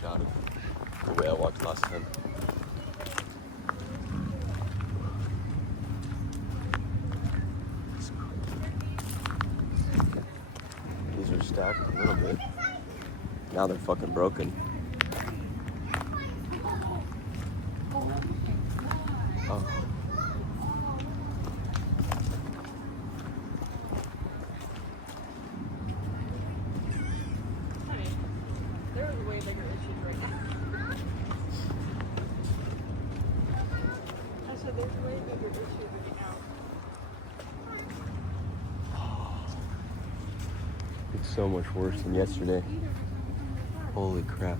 shot of the way I walked last time. These are stacked a little bit. Now they're fucking broken. Oh. It's so much worse than yesterday. Holy crap.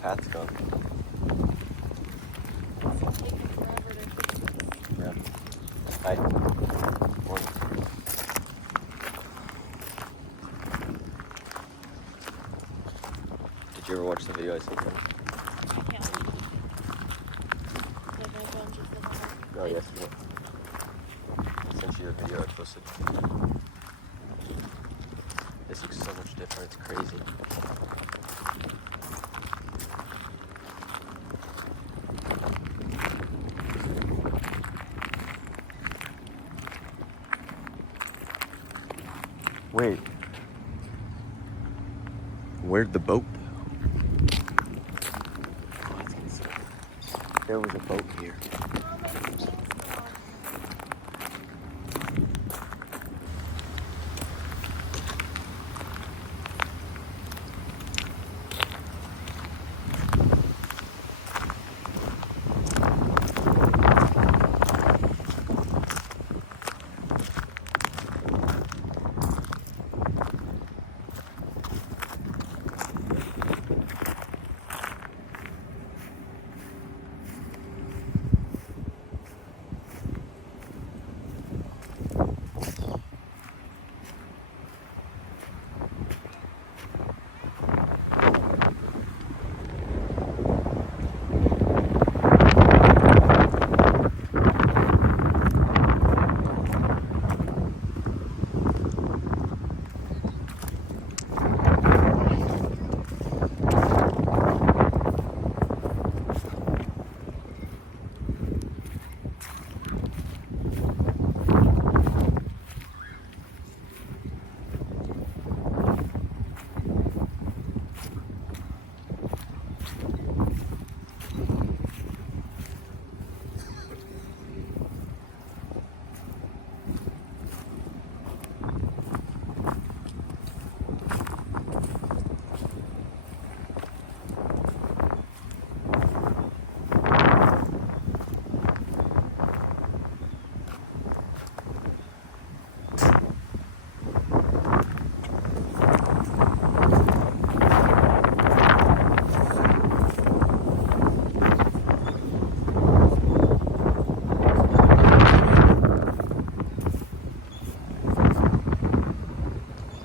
Pat's gone. Yeah. Hi. Morning. Did you ever watch the video I sent you? Yeah. No, yesterday. I sent you a video I posted. This looks so much different. It's crazy. Wait. Where'd the boat go? Oh, that's insane. There was a boat here.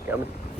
Coming.